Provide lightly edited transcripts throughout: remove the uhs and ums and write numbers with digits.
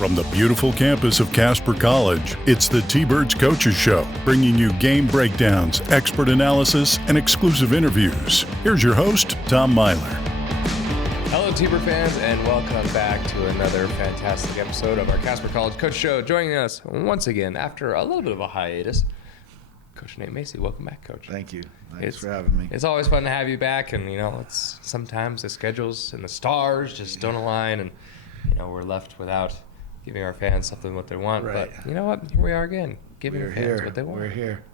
From the beautiful campus of Casper College, it's the T-Birds Coaches Show, bringing you game breakdowns, expert analysis, and exclusive interviews. Here's your host, Tom Myler. Hello, T-Bird fans, and welcome back to another fantastic episode of our Casper College Coach Show. Joining us once again after a little bit of a hiatus, Coach Nate Macy. Welcome back, Coach. Thank you. Thanks for having me. It's always fun to have you back, and it's sometimes the schedules and the stars just don't align, and we're left without giving our fans something what they want. Right. But you know what? Here we are again, giving our fans what they want. We're here.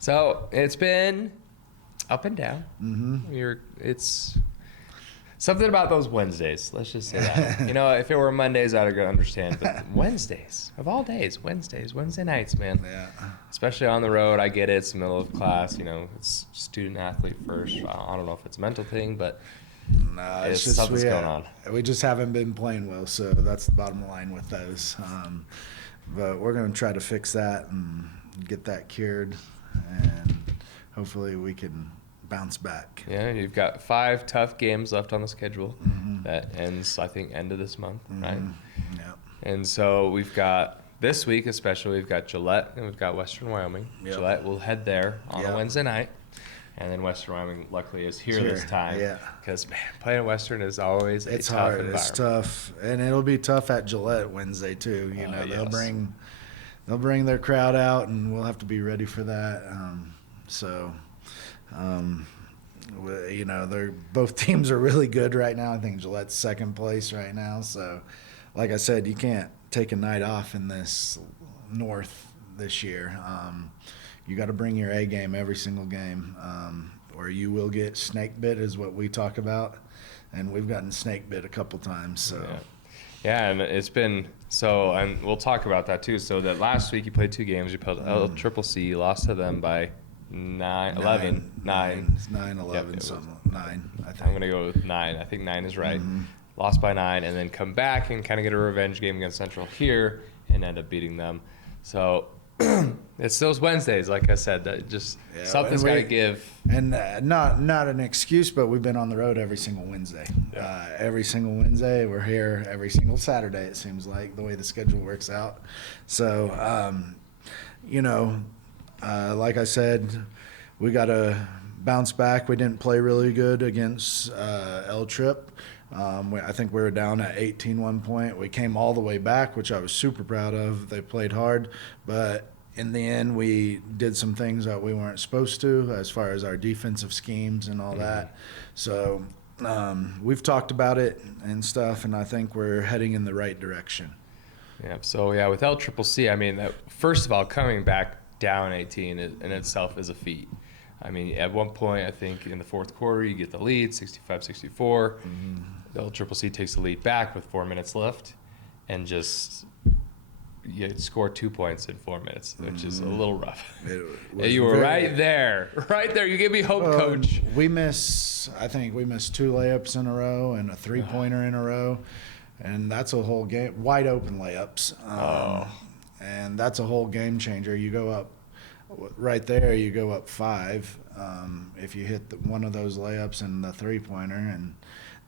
So it's been up and down. Mm-hmm. It's something about those Wednesdays. Let's just say that. If it were Mondays, I'd understand. But Wednesdays, of all days, Wednesday nights, man. Yeah. Especially on the road, I get it. It's the middle of class. It's student athlete first. I don't know if it's a mental thing, but it's just something's going on. We just haven't been playing well, so that's the bottom line with those. But we're going to try to fix that and get that cured, and hopefully we can bounce back. Yeah, you've got 5 tough games left on the schedule. That ends, I think, end of this month, right? Yeah. And so we've got this week, especially, we've got Gillette and we've got Western Wyoming. Yep. Gillette will head there on a Wednesday night, and then Western Wyoming, luckily, is here this time. Yeah. Because playing Western is always a tough hard. environment. It's tough, and it'll be tough at Gillette Wednesday too. They'll bring their crowd out, and we'll have to be ready for that. They're both teams are really good right now. I think Gillette's second place right now. So, like I said, you can't take a night off in this North this year. You got to bring your A game every single game, or you will get snake bit, is what we talk about, and we've gotten snake bit a couple times. So. Yeah, and it's been so, and we'll talk about that too. So that last week you played 2 games. You played LCCC, you lost to them by 11. 9. It's 9, 11, Yep, something. 9, I think. I'm going to go with 9. I think 9 is right. Lost by 9, and then come back and kind of get a revenge game against Central here and end up beating them. So it's those Wednesdays, like I said, that just something's got to give. And not an excuse, but we've been on the road every single Wednesday. Yeah. Every single Wednesday. We're here every single Saturday, it seems like, the way the schedule works out. So, like I said, we got to bounce back. We didn't play really good against L Trip. I think we were down at 18 one point. We came all the way back, which I was super proud of. They played hard, but in the end, we did some things that we weren't supposed to as far as our defensive schemes and all that. So we've talked about it and stuff, and I think we're heading in the right direction. Yeah. So with LCCC, I mean, first of all, coming back down 18 in itself is a feat. I mean, at one point, I think in the fourth quarter, you get the lead, 65-64. The LCCC takes the lead back with 4 minutes left, and just score 2 points in 4 minutes, which is a little rough. You were right there. You gave me hope, Coach. I think we missed 2 layups in a row and a 3-pointer in a row, and that's a whole game, wide open layups. And that's a whole game changer. You go up right there, you go up 5 if you hit one of those layups and the 3-pointer, and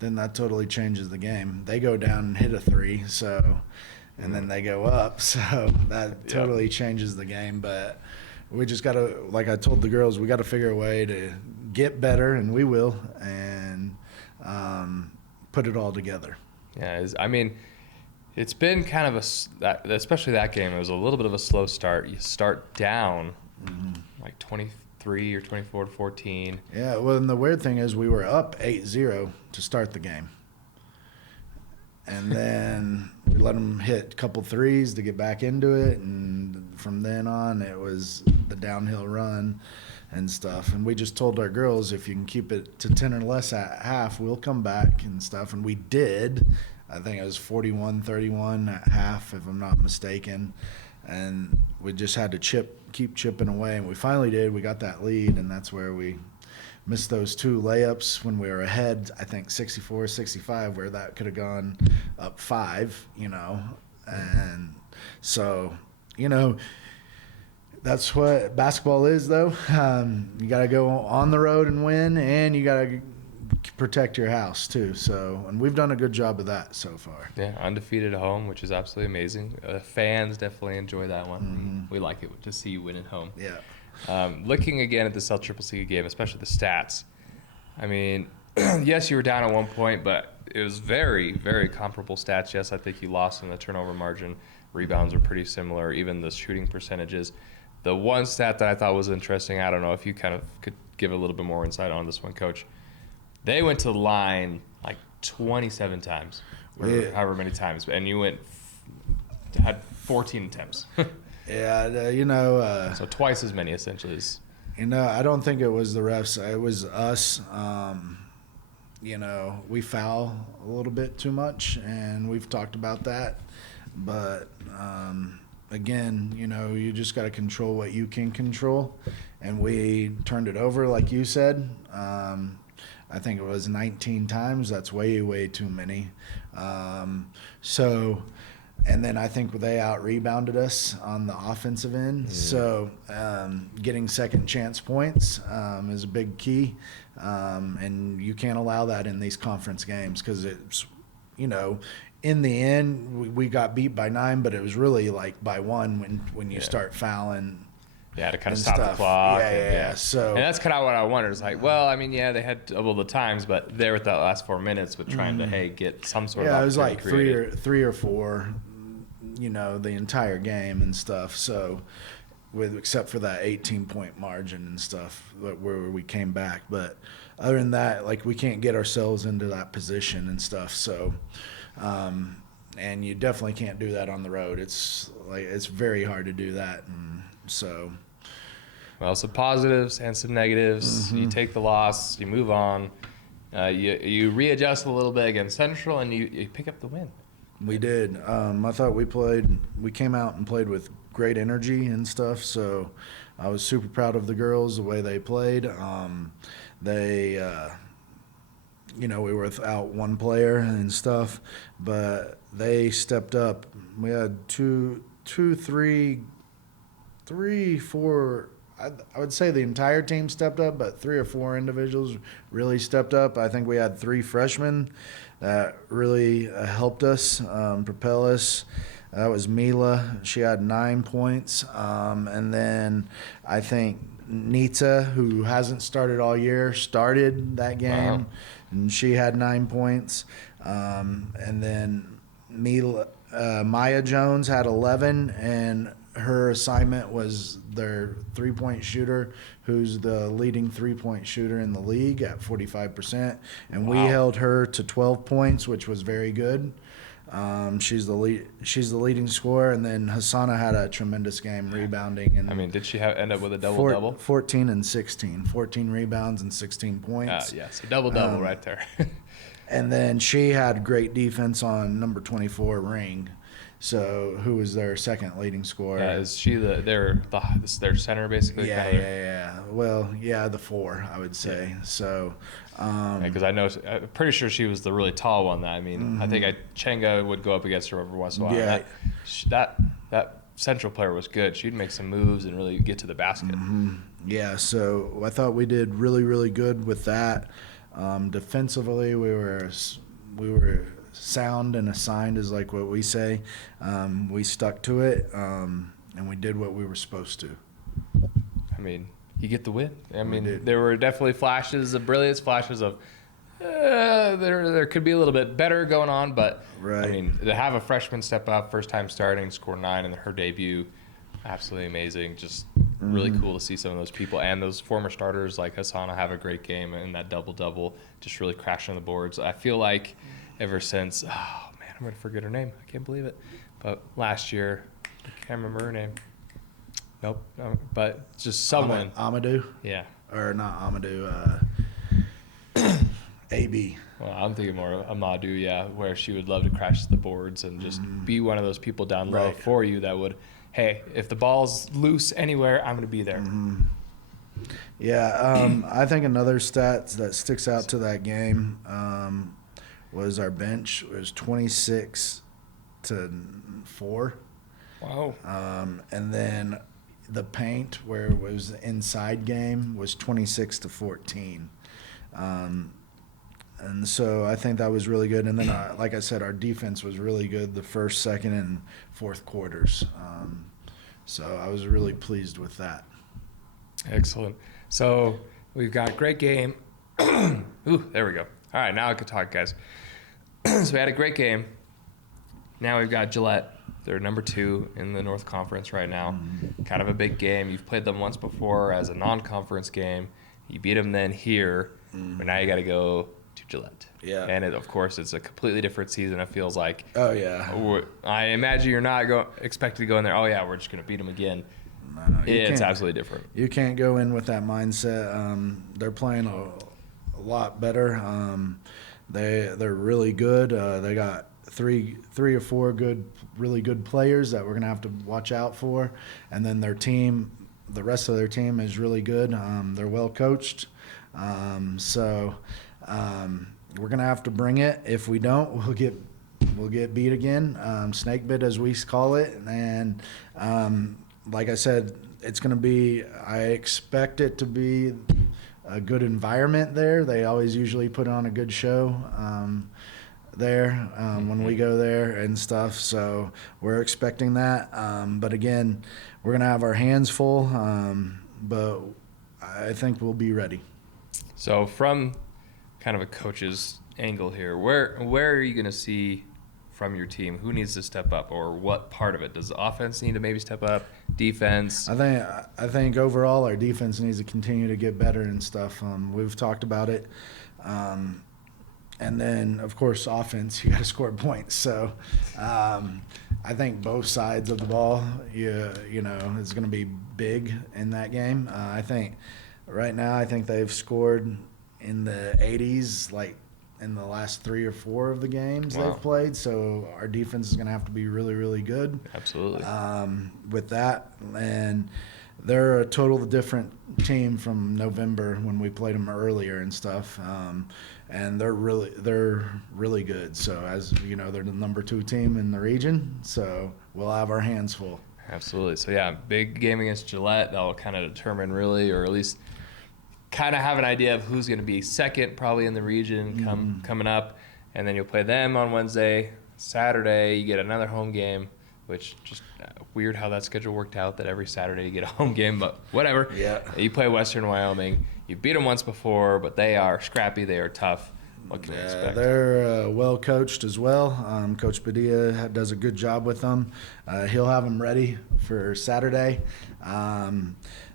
then that totally changes the game. They go down and hit a 3, and then they go up, so that totally changes the game. But we just got to, like I told the girls, we got to figure a way to get better, and we will, and put it all together. Yeah, it's been kind of especially that game, it was a little bit of a slow start. You start down like 23 or 24-14. Yeah, well, and the weird thing is we were up 8-0 to start the game. And then we let them hit a couple threes to get back into it, and from then on it was the downhill run and stuff. And we just told our girls, if you can keep it to 10 or less at half, we'll come back and stuff. And we did. I think it was 41-31 at half, if I'm not mistaken. And we just had to keep chipping away. And we finally did. We got that lead, and that's where we missed those 2 layups when we were ahead, I think 64-65, where that could have gone up 5, And so, that's what basketball is, though. You got to go on the road and win, and you got to protect your house too. So, and we've done a good job of that so far. Yeah, undefeated at home, which is absolutely amazing. Fans definitely enjoy that one. Mm-hmm. We like it to see you win at home. Yeah. Looking again at this LCCC game, especially the stats, I mean, yes, you were down at one point, but it was very, very comparable stats. Yes, I think you lost in the turnover margin. Rebounds were pretty similar, even the shooting percentages. The one stat that I thought was interesting, I don't know if you kind of could give a little bit more insight on this one, Coach. They went to the line like 27 times, or however many times, and you had 14 attempts. Yeah, so twice as many essentially. I don't think it was the refs. It was us. We foul a little bit too much, and we've talked about that. But again, you just got to control what you can control, and we turned it over, like you said. I think it was 19 times. That's way, way too many. And then I think they out-rebounded us on the offensive end. Mm. So getting second chance points is a big key. And you can't allow that in these conference games because it's, in the end, we got beat by 9, but it was really like by 1 when you start fouling. Yeah, to kind of stop the clock. Yeah. So, and that's kind of what I wondered. It's like, well, I mean, yeah, they had double the times, but there with that last 4 minutes with trying to get some sort of. Yeah, it was like three or four, the entire game and stuff. So, except for that 18-point margin and stuff where we came back, but other than that, like we can't get ourselves into that position and stuff. So, and you definitely can't do that on the road. It's very hard to do that, and so. Well, some positives and some negatives. Mm-hmm. You take the loss, you move on, you readjust a little bit against Central, and you pick up the win. We did. I thought we came out and played with great energy and stuff, so I was super proud of the girls, the way they played. We were without one player and stuff, but they stepped up. We had three, four. I would say the entire team stepped up, but 3 or 4 individuals really stepped up. I think we had 3 freshmen that really helped us, propel us. That was Mila. She had 9 points. And then I think Nita, who hasn't started all year, started that game. Wow. And she had 9 points. And then Maya Jones had 11, and her assignment was their three-point shooter, who's the leading three-point shooter in the league at 45%. And we held her to 12 points, which was very good. She's the leading scorer, and then Hassana had a tremendous game rebounding. And did she end up with a double-double? 14 and 16. 14 rebounds and 16 points. Yes, a double-double right there. And then she had great defense on number 24, Ring. So, who was their second leading scorer? Yeah, is she their center basically? Yeah. Well, the 4, I would say. Yeah. So, because I'm pretty sure she was the really tall one. I think Chenga would go up against her every once in a while. Yeah. That Central player was good. She'd make some moves and really get to the basket. Mm-hmm. Yeah. So I thought we did really, really good with that. Defensively, we were sound and assigned is like what we say. We stuck to it, and we did what we were supposed to. You get the win. There were definitely flashes of brilliance, flashes of there could be a little bit better going on, but right. To have a freshman step up, first time starting, score 9 in her debut, absolutely amazing. Just really cool to see some of those people and those former starters like Hassana have a great game and that double-double, just really crashing the boards. I feel like ever since, I'm going to forget her name. I can't believe it. But last year, I can't remember her name. Nope. But just someone. Amadou? Yeah. Or not Amadou. AB. Well, I'm thinking more of Amadou, where she would love to crash the boards and just be one of those people down low for you that would, hey, if the ball's loose anywhere, I'm going to be there. Mm-hmm. Yeah, I think another stat that sticks out to that game was our bench was 26-4. Wow. And then the paint, where it was inside game, was 26-14. And so I think that was really good. And then, like I said, our defense was really good the first, second, and fourth quarters. So I was really pleased with that. Excellent. So we've got a great game. Ooh, there we go. All right, now I can talk, guys. So we had a great game. Now we've got Gillette. They're number 2 in the North Conference right now. Kind of a big game. You've played them once before as a non-conference game. You beat them then here, but now you got to go to Gillette. Yeah. And of course, it's a completely different season. It feels like. Oh yeah. I imagine you're not expected to go in there. Oh yeah, we're just gonna beat them again. No, it's absolutely different. You can't go in with that mindset. They're playing a lot better. They're really good. They got three or four really good players that we're gonna have to watch out for, and then their team, the rest of their team is really good. They're well coached, so we're gonna have to bring it. If we don't, we'll get beat again, snake bit as we call it. And like I said, it's gonna be. I expect it to be a good environment there. They always usually put on a good show there when we go there and stuff. So we're expecting that. But again, we're gonna have our hands full. But I think we'll be ready. So from kind of a coach's angle here, where are you going to see from your team who needs to step up, or what part of it? Does the offense need to maybe step up? Defense? I think overall our defense needs to continue to get better and stuff. We've talked about it. And then, of course, offense, you got to score points. So I think both sides of the ball, you know, is going to be big in that game. I think right now, I think they've scored in the 80s, like in the last 3 or 4 of the games they've played. So our defense is going to have to be really, really good. Absolutely. With that, and they're a total different team from November when we played them earlier and stuff. And they're really good. So as you know, they're the number 2 team in the region. So we'll have our hands full. Absolutely. So yeah, big game against Gillette. That'll kind of determine really, or at least kind of have an idea of who's going to be second probably in the region coming up. And then you'll play them on Wednesday. Saturday, you get another home game, which just weird how that schedule worked out, that every Saturday you get a home game, but whatever. Yeah. You play Western Wyoming. You beat them once before, but they are scrappy. They are tough. What can you expect? They're well coached as well. Coach Padilla does a good job with them. He'll have them ready for Saturday.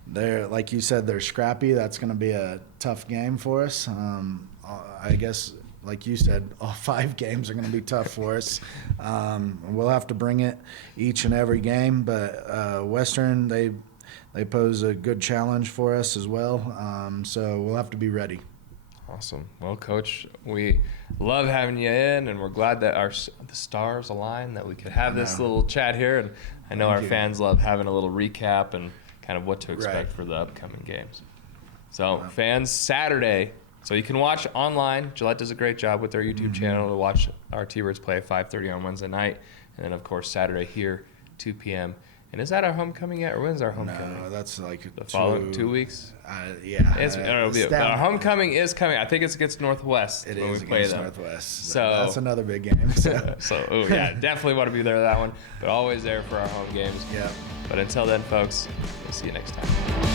They're, like you said, they're scrappy. That's going to be a tough game for us. I guess, like you said, all 5 games are going to be tough for us. We'll have to bring it each and every game, but Western, they pose a good challenge for us as well. So we'll have to be ready. Awesome. Well, Coach, we love having you in, and we're glad that the stars align, that we could have this little chat here. And I know our fans love having a little recap and kind of what to expect for the upcoming games. So, fans, Saturday. So you can watch online. Gillette does a great job with their YouTube channel to watch our T-Birds play at 5:30 on Wednesday night. And then, of course, Saturday here, 2 p.m. And is that our homecoming yet, or when's our homecoming? No, that's like the following 2 weeks. Yeah, our homecoming is coming. I think it's against Northwest. It when is we play against them. Northwest. So that's another big game. Definitely want to be there for that one. But always there for our home games. Yeah. But until then, folks, we'll see you next time.